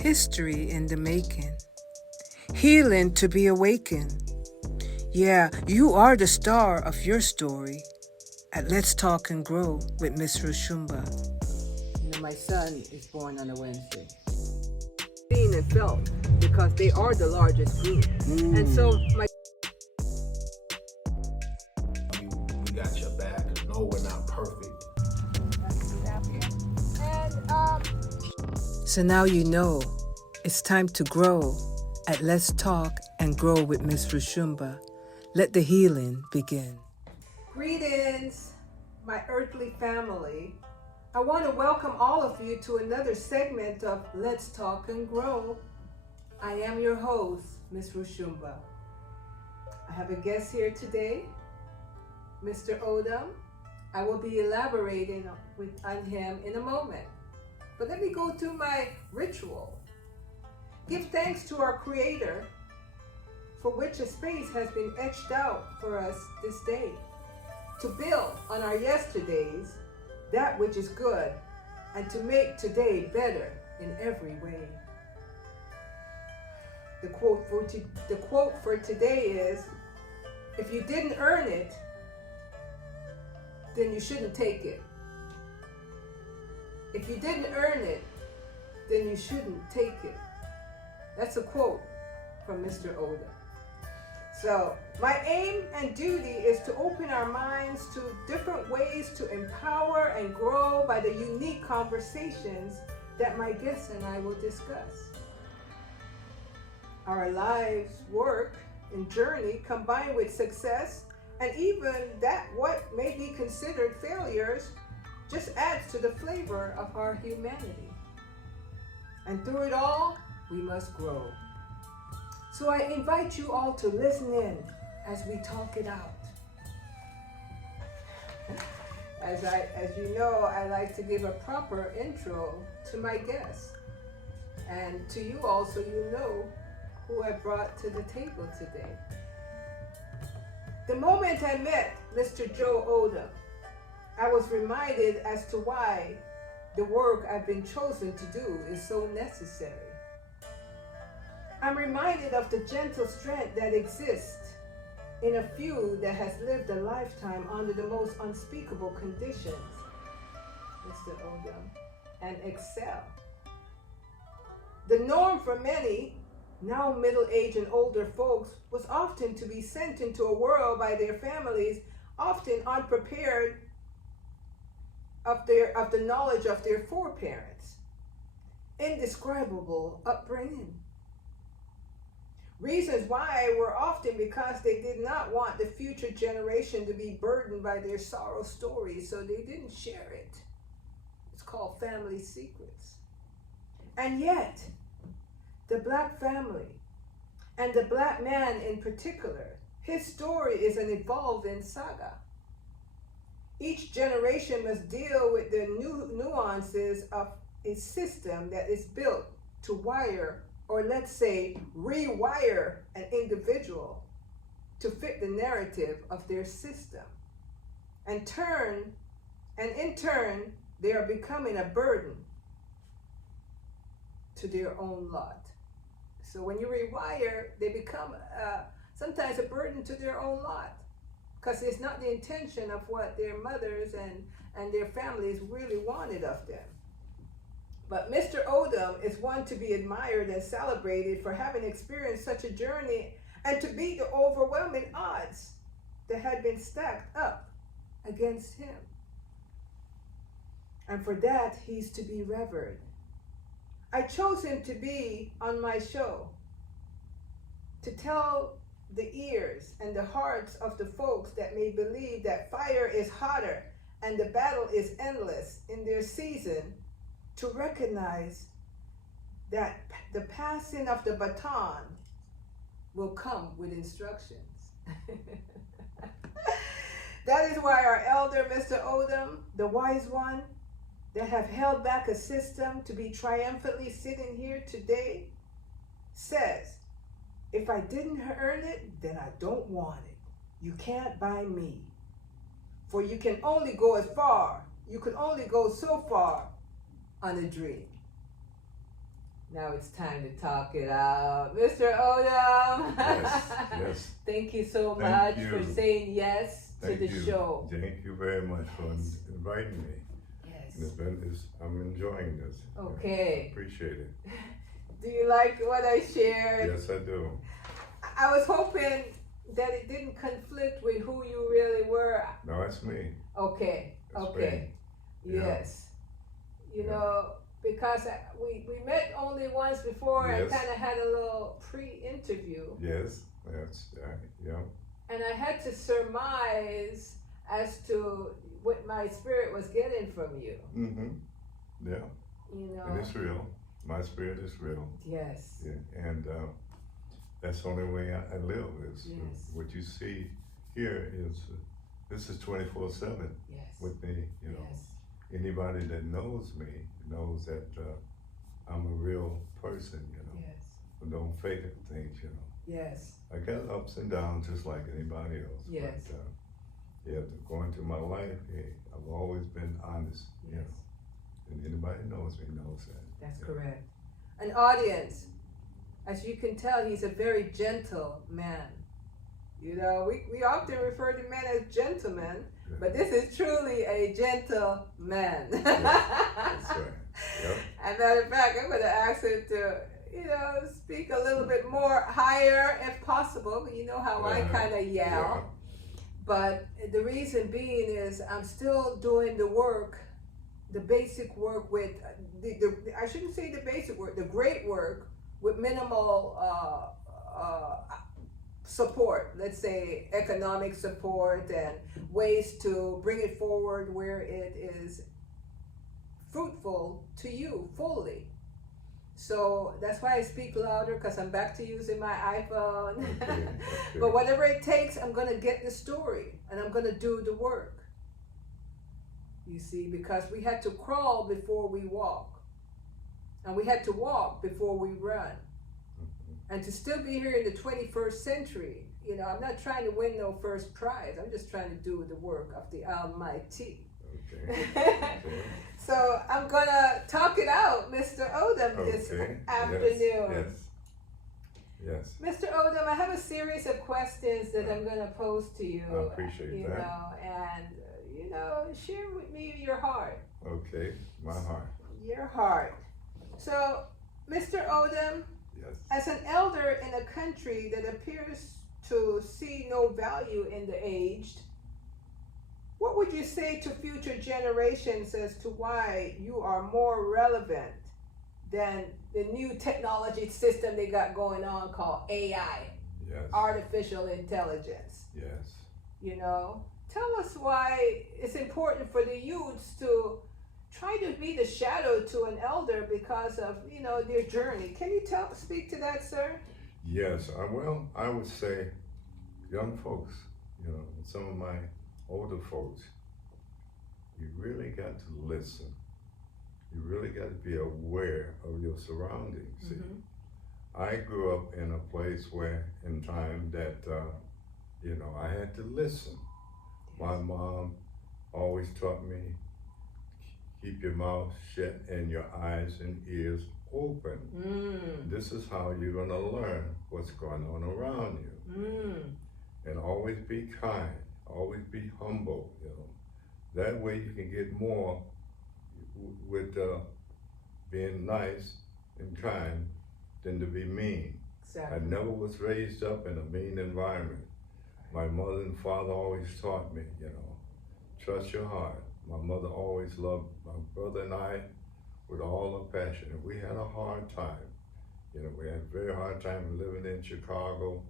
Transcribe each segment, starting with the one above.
history in the making, healing to be awakened. Yeah, you are the star of your story at Let's Talk and Grow with Ms Roshumba. My son is born on a Wednesday. Seen and felt because they are the largest group. And so we got your back. No, we're not perfect. So now you know it's time to grow at Let's Talk and Grow with Ms Roshumba. Let the healing begin. Greetings, my earthly family. I want to welcome all of you to another segment of Let's Talk and Grow. I am your host, Ms Roshumba. I have a guest here today, Mr. Odom. I will be elaborating on him in a moment. But let me go through my ritual. Give thanks to our Creator, for which a space has been etched out for us this day, to build on our yesterdays that which is good, and to make today better in every way. The quote for today is, if you didn't earn it, then you shouldn't take it. If you didn't earn it, then you shouldn't take it. That's a quote from Mr. Odom. So my aim and duty is to open our minds to different ways to empower and grow by the unique conversations that my guests and I will discuss. Our lives, work, and journey combined with success, and even that what may be considered failures, just adds to the flavor of our humanity. And through it all, we must grow. So I invite you all to listen in as we talk it out. As you know, I like to give a proper intro to my guests. And to you also, you know who I brought to the table today. The moment I met Mr. Joe Odom, I was reminded as to why the work I've been chosen to do is so necessary. I'm reminded of the gentle strength that exists in a few that has lived a lifetime under the most unspeakable conditions, Mr. Odom, and excel. The norm for many, now middle-aged and older folks, was often to be sent into a world by their families, often unprepared of the knowledge of their foreparents. Indescribable upbringing. Reasons why were often because they did not want the future generation to be burdened by their sorrow stories, so they didn't share it. It's called family secrets. And yet, the Black family, and the Black man in particular, his story is an evolving saga. Each generation must deal with the nuances of a system that is built to wire, or let's say rewire, an individual to fit the narrative of their system. And in turn, they are becoming a burden to their own lot. So when you rewire, they become sometimes a burden to their own lot, because it's not the intention of what their mothers and their families really wanted of them. But Mr. Odom is one to be admired and celebrated for having experienced such a journey and to beat the overwhelming odds that had been stacked up against him. And for that, he's to be revered. I chose him to be on my show to tell the ears and the hearts of the folks that may believe that fire is hotter and the battle is endless in their season, to recognize that the passing of the baton will come with instructions. That is why our elder, Mr. Odom, the wise one, that have held back a system to be triumphantly sitting here today, says, if I didn't earn it, then I don't want it. You can't buy me. For you can only go as far, you could only go so far on a dream. Now it's time to talk it out. Mr. Odom. Yes. Thank you so Thank much you. for saying yes to Thank the you. show. Thank you very much for inviting me. Yes. I'm enjoying this. Okay. Appreciate it. Do you like what I shared? Yes, I do. I was hoping that it didn't conflict with who you really were. No, that's me. Okay. That's Okay. me. Yeah. Yes. You Yeah. know, because we met only once before and Yes. kind of had a little pre-interview. Yes, that's yeah. And I had to surmise as to what my spirit was getting from you. Mm-hmm. Yeah. You know. And it's real. My spirit is real. Yes. Yeah. And that's the only way I live is Yes. what you see here is this is 24/7 Yes. with me. You know, Yes. anybody that knows me knows that I'm a real person. You know, Yes. I don't fake things. You know, Yes. I got ups and downs just like anybody else. Yes. But yeah, going through my life, hey, I've always been honest. You Yes. know, and anybody knows me knows that. That's Yeah. correct. An audience, as you can tell, he's a very gentle man. You know, we often refer to men as gentlemen, Yeah. but this is truly a gentle man. That's right. Yep. As a matter of fact, I'm going to ask him to, you know, speak a little bit more higher if possible. You know how I kind of yell. Yeah. But the reason being is I'm still doing the work, the basic work with, I shouldn't say the basic work, the great work with minimal support. Let's say economic support and ways to bring it forward where it is fruitful to you fully. So that's why I speak louder, because I'm back to using my iPhone. Okay. But whatever it takes, I'm going to get the story and I'm going to do the work. You see, because we had to crawl before we walk. And we had to walk before we run. And to still be here in the 21st century, you know, I'm not trying to win no first prize. I'm just trying to do the work of the Almighty. Okay. Okay. So I'm gonna talk it out, Mr. Odom, this afternoon. Yes. Mr. Odom, I have a series of questions that I'm gonna pose to you. I appreciate you that. know, and you know, share with me your heart. Okay, my heart. Your heart. So, Mr. Odom, Yes. as an elder in a country that appears to see no value in the aged, what would you say to future generations as to why you are more relevant than the new technology system they got going on called AI, Yes. artificial intelligence? Yes. You know, tell us why it's important for the youths to try to be the shadow to an elder because of, you know, their journey. Can you speak to that, sir? Yes. Well, I would say young folks, you know, some of my older folks, you really got to listen. You really got to be aware of your surroundings. See, I grew up in a place where, in time that, you know, I had to listen. My mom always taught me, keep your mouth shut and your eyes and ears open. This is how you're going to learn what's going on around you. And always be kind, always be humble, you know. That way you can get more with being nice and kind than to be mean. Exactly. I never was raised up in a mean environment. My mother and father always taught me, you know, trust your heart. My mother always loved my brother and I with all her passion. And we had a hard time. You know, we had a very hard time living in Chicago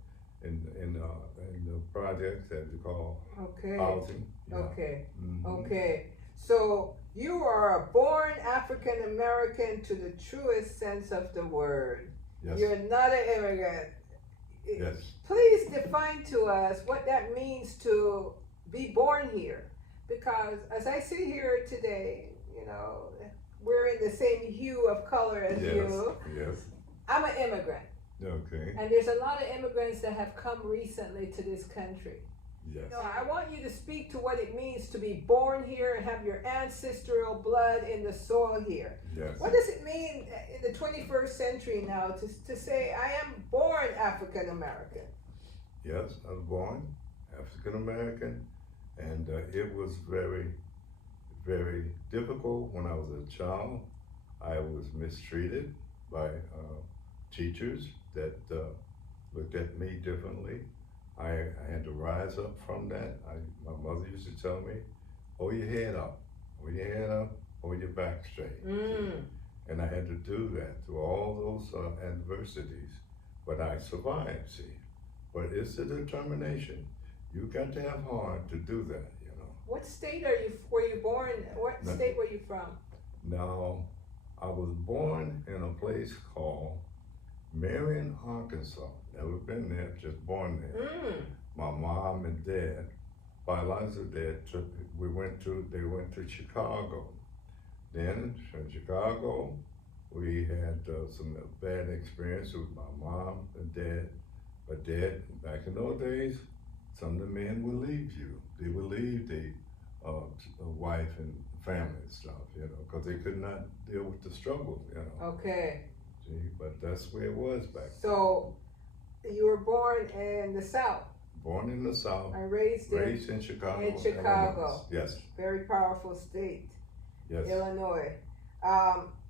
in the projects that we call housing. Yeah. Okay. Mm-hmm. Okay. So you are a born African American to the truest sense of the word. Yes. You're not an immigrant. Yes. Please define to us what that means to be born here. Because as I sit here today, you know, we're in the same hue of color as you. Yes. I'm an immigrant. Okay. And there's a lot of immigrants that have come recently to this country. Yes. No, I want you to speak to what it means to be born here and have your ancestral blood in the soil here. Yes. What does it mean in the 21st century now to say, I am born African American? Yes, I was born African American, and it was very, very difficult when I was a child. I was mistreated by teachers that looked at me differently. I had to rise up from that. My mother used to tell me, hold your head up, hold your head up, hold your back straight. And I had to do that through all those adversities. But I survived, see. But it's the determination. You got to have heart to do that, you know. What state were you born? What state were you from? Now, I was born in a place called Marion, Arkansas. Never been there, just born there. My mom and dad, biological dad, they went to Chicago. Then from Chicago, we had some bad experience with my mom and dad. But dad, back in those days, some of the men would leave you. They would leave the wife and family and stuff, you know, because they could not deal with the struggle, you know. Okay. See, but that's where it was back then. So you were born in the South. Born in the South. And raised in Chicago. In Chicago. Illinois. Yes. Very powerful state. Yes. Illinois.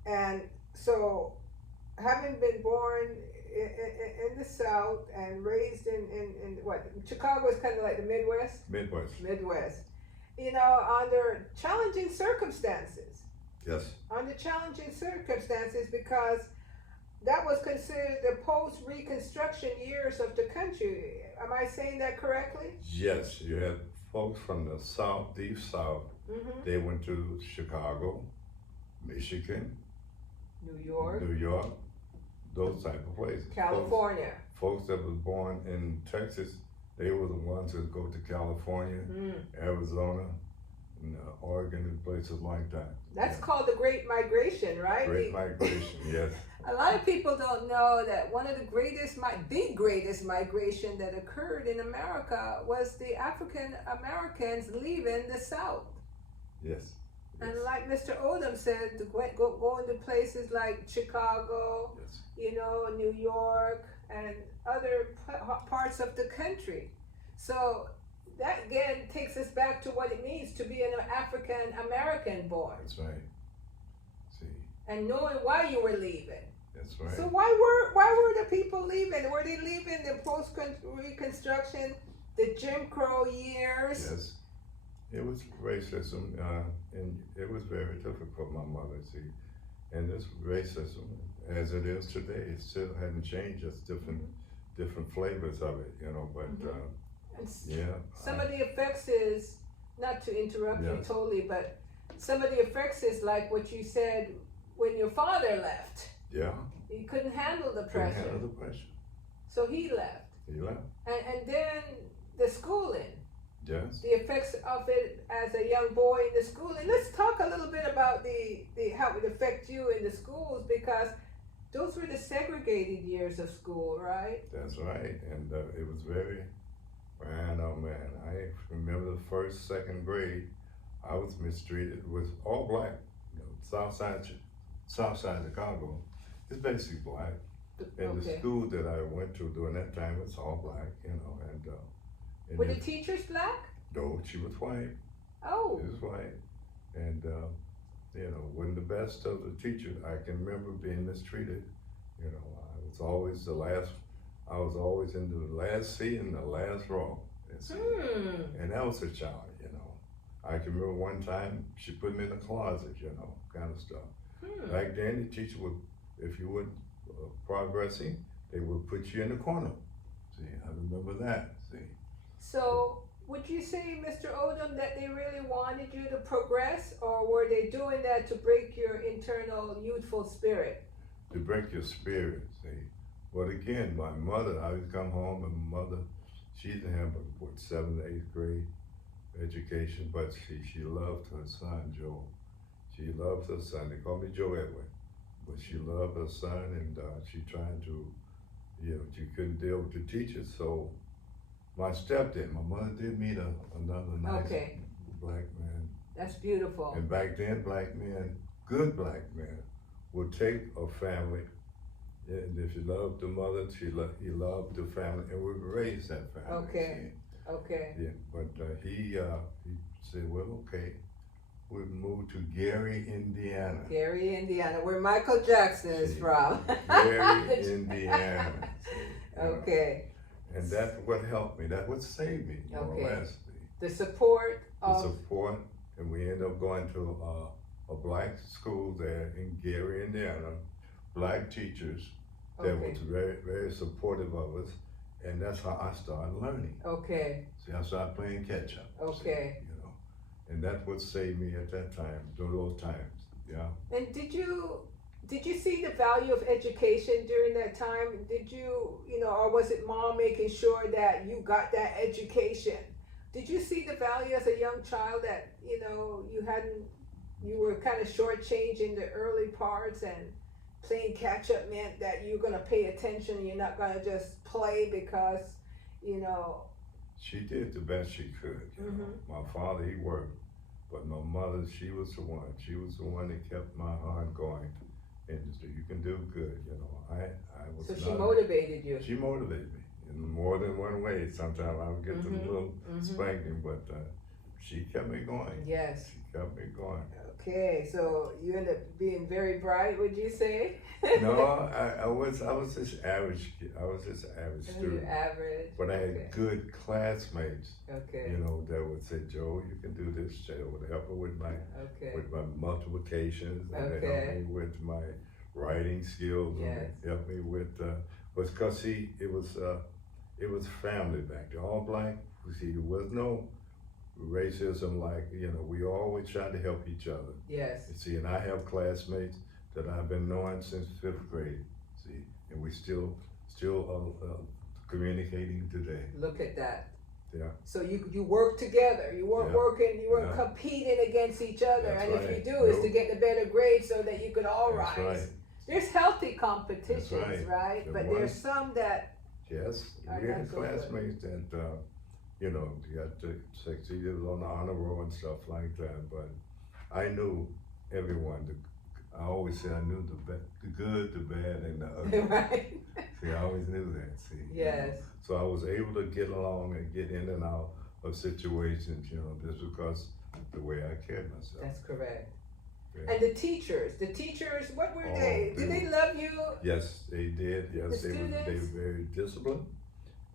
And so, having been born in the South and raised in what? Chicago is kind of like the Midwest? Midwest. You know, under challenging circumstances. Yes. Under challenging circumstances, because that was considered the post-Reconstruction years of the country. Am I saying that correctly? Yes, you had folks from the South, deep South. They went to Chicago, Michigan, New York, those type of places. California. Folks that was born in Texas, they were the ones that go to California, Arizona, and Oregon, and places like that. That's called the Great Migration, right? Great Migration, yes. A lot of people don't know that one of the greatest migration that occurred in America was the African Americans leaving the South. Yes. And like Mr. Odom said, to go into places like Chicago, you know, New York, and other parts of the country. So that again takes us back to what it means to be an African American born. That's right. See. And knowing why you were leaving. That's right. So why were the people leaving? Were they leaving the post-Reconstruction, the Jim Crow years? Yes. It was racism, and it was very difficult for my mother, see. And this racism, as it is today, it still hasn't changed. It's different flavors of it, you know, but yeah. Some of the effects is, not to interrupt you totally, but some of the effects is like what you said when your father left. Yeah. He couldn't handle the pressure. Couldn't handle the pressure. So he left. He left. And then the schooling. Yes. The effects of it as a young boy in the schooling. Let's talk a little bit about the how it affect you in the schools, because those were the segregated years of school, right? That's right. And it was very, man, oh man. I remember the first, second grade, I was mistreated. It was all black. You know, South side Chicago. It's basically black. And the school that I went to during that time was all black, you know, and were the teachers black? No, she was white. Oh. She was white. And, you know, wasn't the best of the teachers. I can remember being mistreated. You know, I was always in the last seat in the last row. And that was a challenge, you know. I can remember one time she put me in the closet, you know, kind of stuff. Back then, the teacher would, if you weren't progressing, they would put you in the corner. See, I remember that, see. So, would you say, Mr. Odom, that they really wanted you to progress, or were they doing that to break your internal youthful spirit? To break your spirit, see. But again, my mother, I would come home and my mother, she didn't have a 7th, 8th grade education, but she loved her son, Joe. She loved her son. They called me Joe Edwin. But she loved her son, and she tried to, you know, she couldn't deal with the teachers, so my stepdad, my mother did meet another nice black man. That's beautiful. And back then, black men, good black men, would take a family, and if you loved the mother, he loved the family, and would raise that family. Okay. Yeah, but he said, well, okay, we moved to Gary, Indiana. Gary, Indiana, where Michael Jackson is from. Gary, Indiana. Okay. And that's what helped me. That's what saved me. The support. And we ended up going to a black school there in Gary, Indiana. Black teachers that was very, very supportive of us, and that's how I started learning. See, I started playing catch up. And that's what saved me at that time, during those times. Yeah. And did you see the value of education during that time? Did you or was it mom making sure that you got that education? Did you see the value as a young child that you were kind of shortchanging the early parts, and playing catch up meant that you're gonna pay attention, you're not gonna just play because She did the best she could. My father, he worked, but my mother, she was the one. She was the one that kept my heart going. And so you can do good, I was. So she motivated you. She motivated me in more than one way. Sometimes I would get the little spanking, but she kept me going. Yes. She kept me going. Okay, so you ended up being very bright, would you say? No, I was just average. I was just an average student. Average. But I had good classmates. Okay. That would say, Joe, you can do this. They would help me with my multiplications, and they helped me with my writing skills. Yes. And they helped me with because see, it was family back there, all black. See, there was no racism, we always tried to help each other. Yes. See, and I have classmates that I've been knowing since 5th grade. See, and we still communicating today. Look at that. Yeah. So you work together. You weren't working. You weren't competing against each other. That's and right. if you do, it's to get the better grade so that you could all That's rise. right. There's healthy competitions, right? There But was. there's some that. Yes, we had classmates that got succeeded on the honor roll and stuff like that. But I knew everyone. I always say I knew the good, the bad, and the ugly. Right. See, I always knew that. See. Yes. So I was able to get along and get in and out of situations, just because the way I carried myself. That's correct. Yeah. And the teachers, what were they? Did they love you? Yes, they did. Yes, they were very disciplined,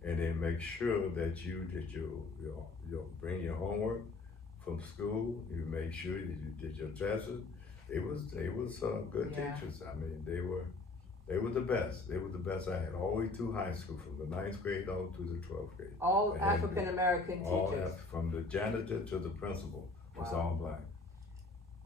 and they make sure that you did your bring your homework from school. You make sure that you did your tests. They was good teachers. I mean, they were the best. They were the best I had all the way through high school, from the 9th grade all to the 12th grade. All African American teachers. From the janitor to the principal was all black.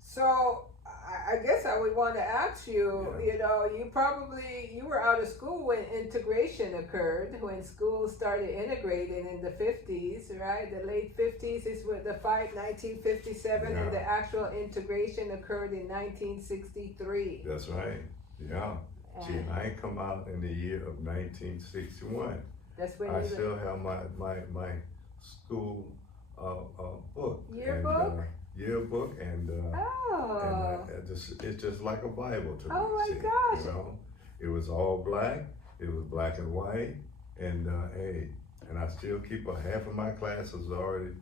So I guess I would want to ask you, you were out of school when integration occurred, when schools started integrating in the 50s, right? The late 50s is with the 1957, and the actual integration occurred in 1963. That's right, yeah. See, and I come out in the year of 1961. That's when I still have my school book. Yearbook? Yearbook, and it's just like a Bible to me. Oh my gosh! It was all black. It was black and white, and and I still keep half of my classes already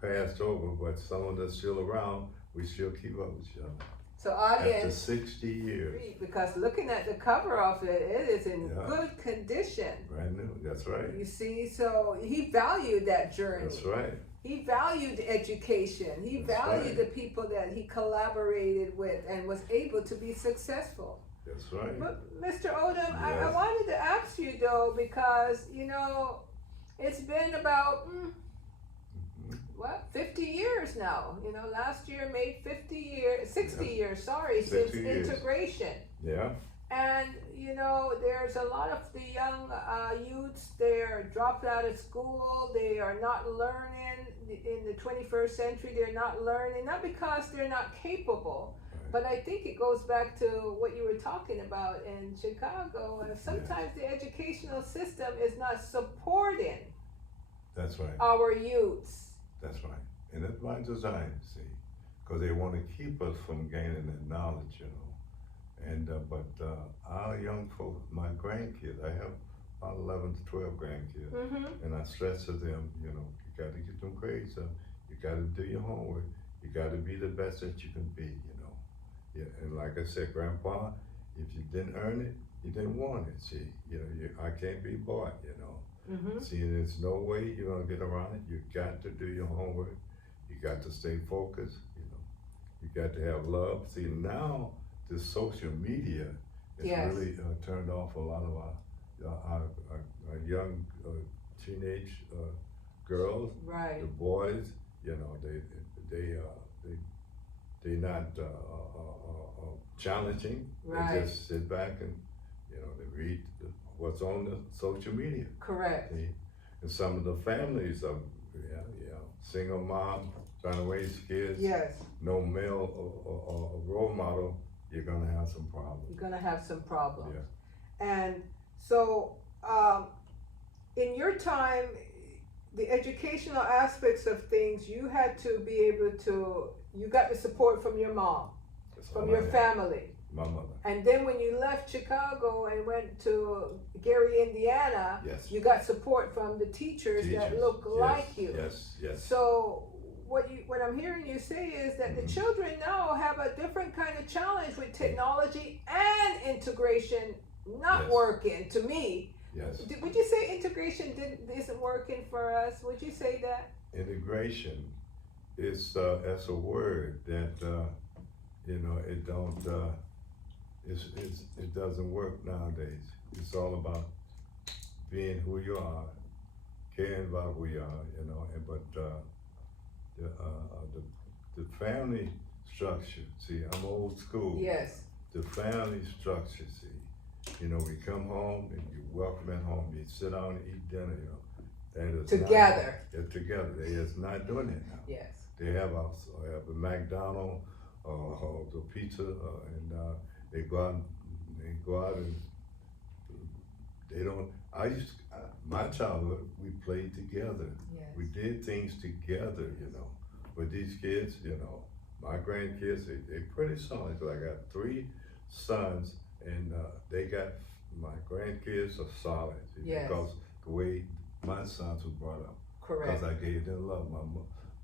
passed over, but some of us still around. We still keep up with each other. So audience, after 60 years. Because looking at the cover of it, it is in good condition. Brand new. That's right. You see, so he valued that journey. That's right. He valued education. He valued the people that he collaborated with and was able to be successful. That's right. But Mr. Odom, I wanted to ask you though, because it's been about 50 years now. Last year made 60 years, since integration. Yeah. And there's a lot of the young youths, they're dropped out of school, they are not learning in the 21st century, they're not learning, not because they're not capable, but I think it goes back to what you were talking about in Chicago, and sometimes the educational system is not supporting That's right. our youths. That's right. And that's by design, see, because they want to keep us from gaining that knowledge, you know. And but our young folks, my grandkids, I have about 11 to 12 grandkids, and I stress to them, you know, you got to get them grades up, you got to do your homework, you got to be the best that you can be, you know. Yeah, and like I said, Grandpa, if you didn't earn it, you didn't want it. See, you know, I can't be bought, you know. See, there's no way you're gonna get around it. You got to do your homework. You got to stay focused. You know, you got to have love. See, now this social media has really turned off a lot of our young teenage girls, Right. the boys. You know, they not challenging. Right. They just sit back and, you know, they read what's on the social media. Correct. See? And some of the families are, single mom trying to raise kids. Yes. No male or role model. You're gonna have some problems. You're gonna have some problems. Yeah. And so, in your time, the educational aspects of things, you had to be able to, you got the support from your mom, That's from all your I had. family. My mother. And then when you left Chicago and went to Gary, Indiana, Yes. you got support from the teachers that look like you. Yes. So what I'm hearing you say is that the children now have a different kind of challenge with technology and integration not working. To me, Yes. would you say integration isn't working for us? Would you say that? Integration is as a word that you know, it don't it doesn't work nowadays. It's all about being who you are, caring about who you are, you know. And but the family structure. See, I'm old school. Yes. The family structure. See, you know, we come home and you welcome at home. You sit down and eat dinner. You know, that is Together. Together. They is not doing it now. Yes. They have a McDonald's or the pizza, and they go out and they don't. My childhood, we played together. Yes. We did things together, you know. But these kids, you know, my grandkids, they pretty solid. I got 3 sons, and they got, my grandkids are solid. Yes. Because the way my sons were brought up. Correct. Because I gave them love.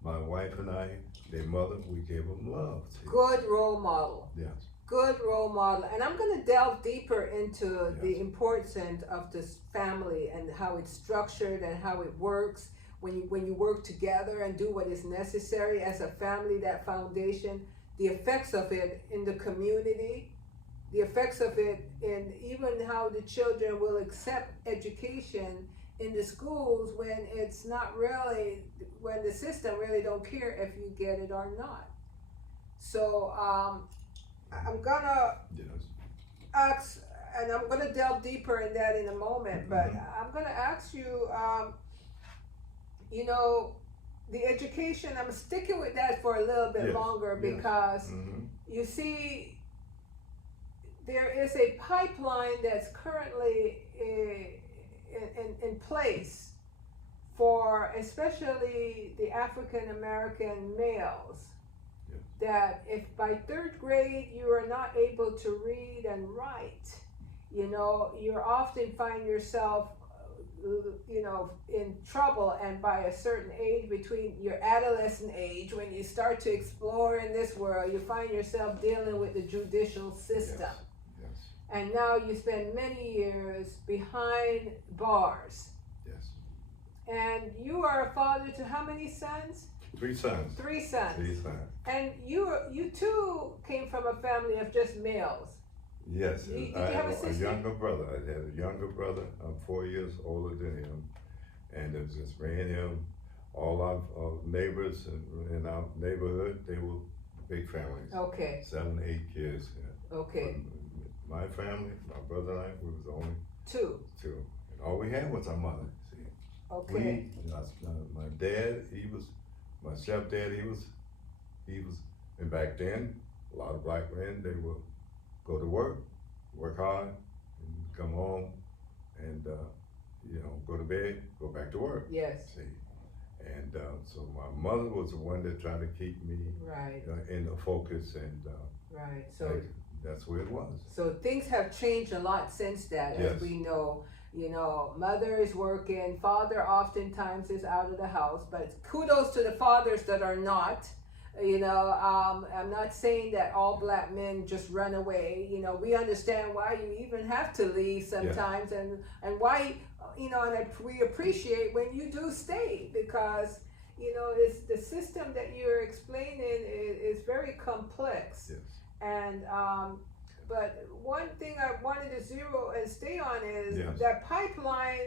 My wife and I, their mother, we gave them love. See? Good role model. Yes. Good role model. And I'm going to delve deeper into the importance of this family and how it's structured and how it works when you work together and do what is necessary as a family, that foundation, the effects of it in the community, the effects of it in even how the children will accept education in the schools when it's not really, when the system really don't care if you get it or not. So I'm gonna ask, and I'm gonna delve deeper in that in a moment, but I'm gonna ask you, you know, the education, I'm sticking with that for a little bit longer because you see, there is a pipeline that's currently in place for especially the African American males, that if by 3rd grade you are not able to read and write, you know, you often find yourself, you know, in trouble. And by a certain age, between your adolescent age, when you start to explore in this world, you find yourself dealing with the judicial system. Yes. And now you spend many years behind bars. Yes. And you are a father to how many sons? 3 sons. 3 sons. 3 sons. And you too came from a family of just males. Yes. Did you I have have a sister? younger brother. I had a younger brother. I'm 4 years older than him. And it was just me and him. All our neighbors in our neighborhood, they were big families. Okay. 7, 8 kids. Yeah. Okay. But my family, my brother and I, we was only 2. 2. And all we had was our mother. See. Okay. My dad, my stepdad, he was, and back then, a lot of black men, they would go to work hard, and come home, and go to bed, go back to work. Yes. See, and so my mother was the one that tried to keep me Right. In the focus, and Right. So that's where it was. so things have changed a lot since that, Yes. as we know. Mother is working, father oftentimes is out of the house, but kudos to the fathers that are not. I'm not saying that all black men just run away. We understand why you even have to leave sometimes, and why, and we appreciate when you do stay, because it's the system that you're explaining is very complex. Yes. And but one thing I wanted to zero and stay on is Yes. that pipeline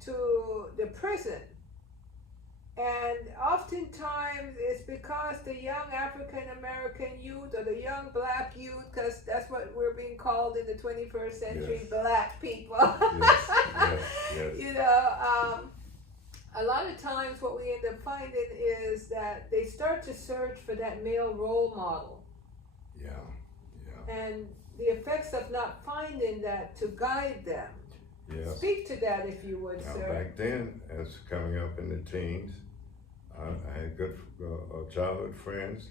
to the prison. And oftentimes it's because the young African American youth or the young black youth, because that's what we're being called in the 21st century, Yes. black people. Yes. A lot of times what we end up finding is that they start to search for that male role model. Yeah. And the effects of not finding that to guide them. Yes. Speak to that, if you would, Now, sir. back then, as coming up in the teens, I had good childhood friends,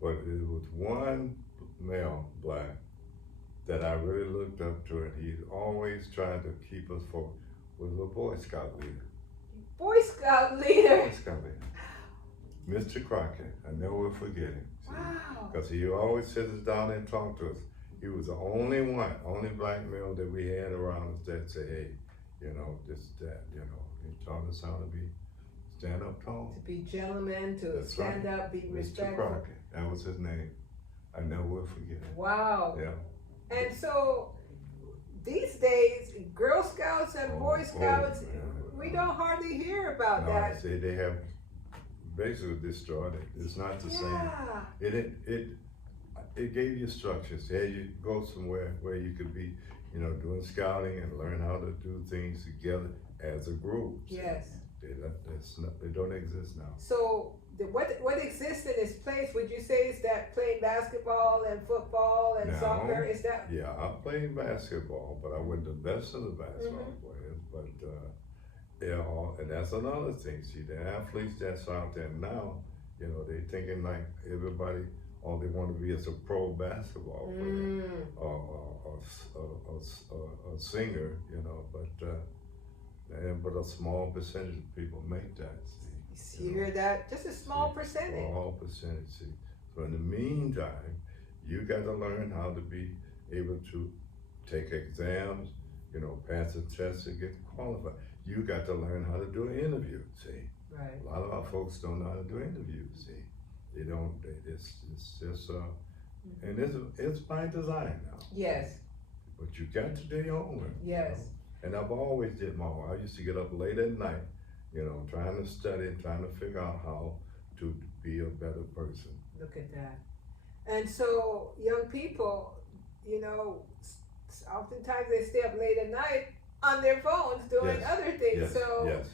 but it was one male, black, that I really looked up to, and he always tried to keep us was a Boy Scout leader. Boy Scout leader. Boy Scout leader. Mr. Crockett, I never will forget him. Wow. Because he always sit us down and talk to us. He was the only black male that we had around us that said, hey, this, that, he taught us how to stand up tall. To be gentlemen, to That's stand right. up, be Mr. respectful. Crockett, that was his name. I never will forget it. Wow. Yeah. And so these days, Girl Scouts and Boy Scouts, we don't hardly hear about No, that. see, they have basically destroyed it. It's not the same. It gave you structures. Yeah, you go somewhere where you could be, doing scouting and learn how to do things together as a group. Yes. They don't exist now. So what exists in this place, would you say, is that playing basketball and football and soccer? Is that? Yeah, I played basketball, but I wasn't the best of the basketball players. But and that's another thing. See, the athletes that's out there now, they thinking like everybody, all they want to be is a pro basketball player or a singer, but a small percentage of people make that. See, You hear that? Just a small percentage. Small percentage. See. So in the meantime, you got to learn how to be able to take exams, pass a test to get qualified. You got to learn how to do an interview. See, Right. a lot of our folks don't know how to do interviews. See, they don't. It's just and it's by design now. Yes. But you got to do your homework. Yes. And I've always did my homework. I used to get up late at night, trying to study, trying to figure out how to be a better person. Look at that. And so young people, oftentimes they stay up late at night on their phones doing other things. Yes. So, Yes.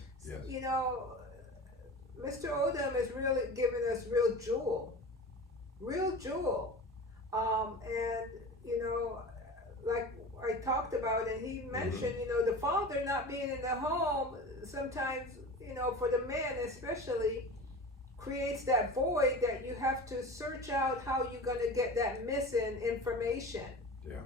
Mr. Odom is really giving us real jewel. And, like I talked about, and he mentioned, the father not being in the home sometimes, for the man especially, creates that void that you have to search out how you're going to get that missing information. Yeah.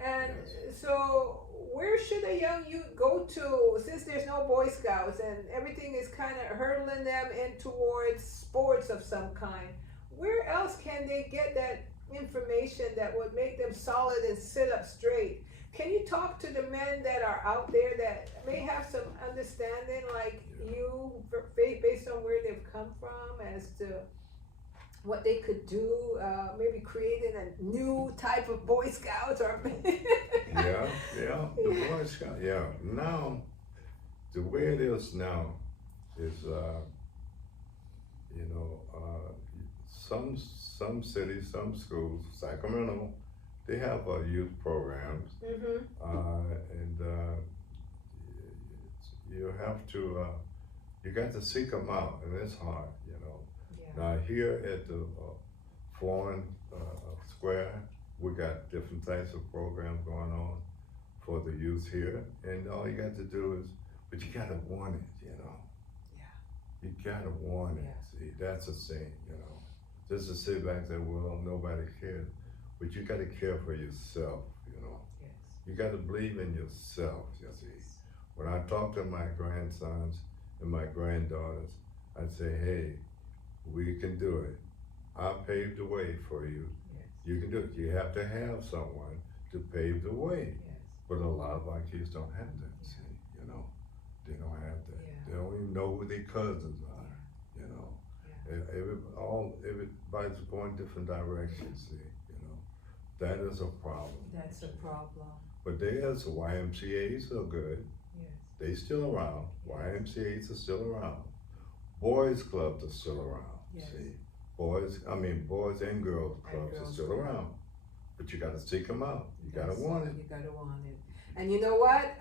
And so where should a young youth go to, since there's no Boy Scouts and everything is kind of hurtling them in towards sports of some kind? Where else can they get that information that would make them solid and sit up straight? Can you talk to the men that are out there that may have some understanding like you, based on where they've come from, as to what they could do, maybe creating a new type of Boy Scouts or the Boy Scout. Yeah, now the way it is now is, some cities, some schools, Sacramento, they have youth programs, and you have to, you got to seek them out, and it's hard, Now here at the Foreign Square, we got different types of programs going on for the youth here, and all you got to do is But you gotta want it, you know. Yeah. You gotta want it. Yeah. See, that's a saying, you know. Just to sit back and say, well, nobody cares. But you gotta care for yourself, you know. Yes. You gotta believe in yourself, you see. When I talk to my grandsons and my granddaughters, I say, hey, we can do it. I paved the way for you. Yes. You can do it. You have to have someone to pave the way. Yes. But a lot of our kids don't have that, see, you know. They don't have that. Yeah. They don't even know who their cousins are, you know. Yeah. Everybody's going different directions, see, you know. That is a problem. That's a problem. But there's YMCA's are good. Yes. They still around. YMCA's are still around. Boys clubs are still around. Yes. See, boys and girls clubs are girls still club. around. But you gotta seek them out. You gotta want it. You gotta want it. And you know what?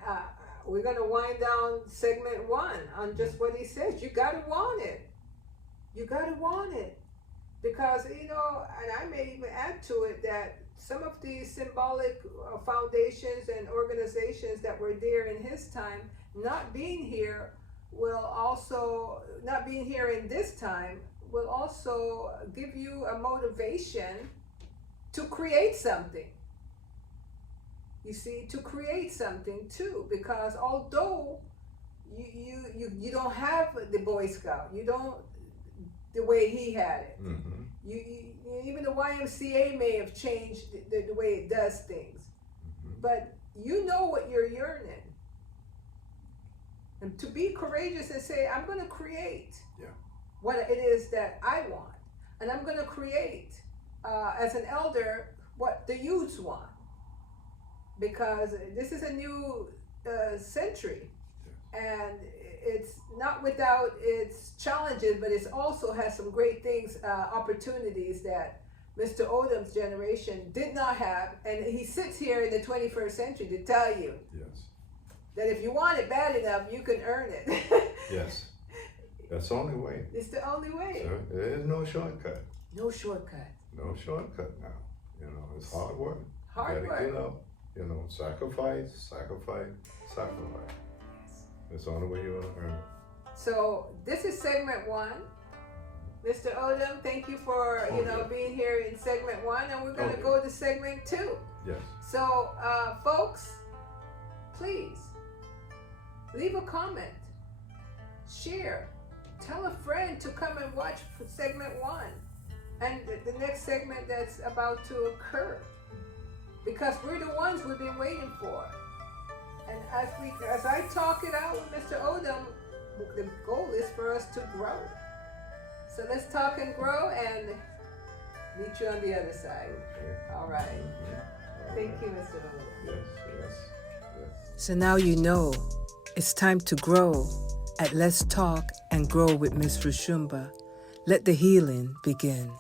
We're gonna wind down segment 1 on just what he says. You gotta want it. You gotta want it. Because, you know, and I may even add to it that some of these symbolic foundations and organizations that were there in his time, not being here in this time, will also give you a motivation to create something. You see, to create something too, because although you don't have the Boy Scout, you don't the way he had it. Mm-hmm. You even the YMCA may have changed the way it does things, but you know what you're yearning. And to be courageous and say, I'm going to create what it is that I want. And I'm going to create, as an elder, what the youths want. Because this is a new century. And it's not without its challenges, but it also has some great things, opportunities that Mr. Odom's generation did not have. And he sits here in the 21st century to tell you that if you want it bad enough, you can earn it. Yes. That's the only way. It's the only way. So there is no shortcut. No shortcut. No shortcut now. You know, it's hard work. Hard you work. gotta get up. You know, sacrifice. That's the only way you're gonna earn it. So this is segment 1. Mr. Odom, thank you for being here in segment 1, and we're gonna go to segment 2. Yes. So folks, please leave a comment, share, tell a friend to come and watch segment 1 and the next segment that's about to occur, because we're the ones we've been waiting for. And as I talk it out with Mr. Odom, the goal is for us to grow. So let's talk and grow, and meet you on the other side. Okay. All right. Mm-hmm. Thank you, Mr. Odom. Yes. So now you know it's time to grow at Let's Talk and Grow with Ms Roshumba. Let the healing begin.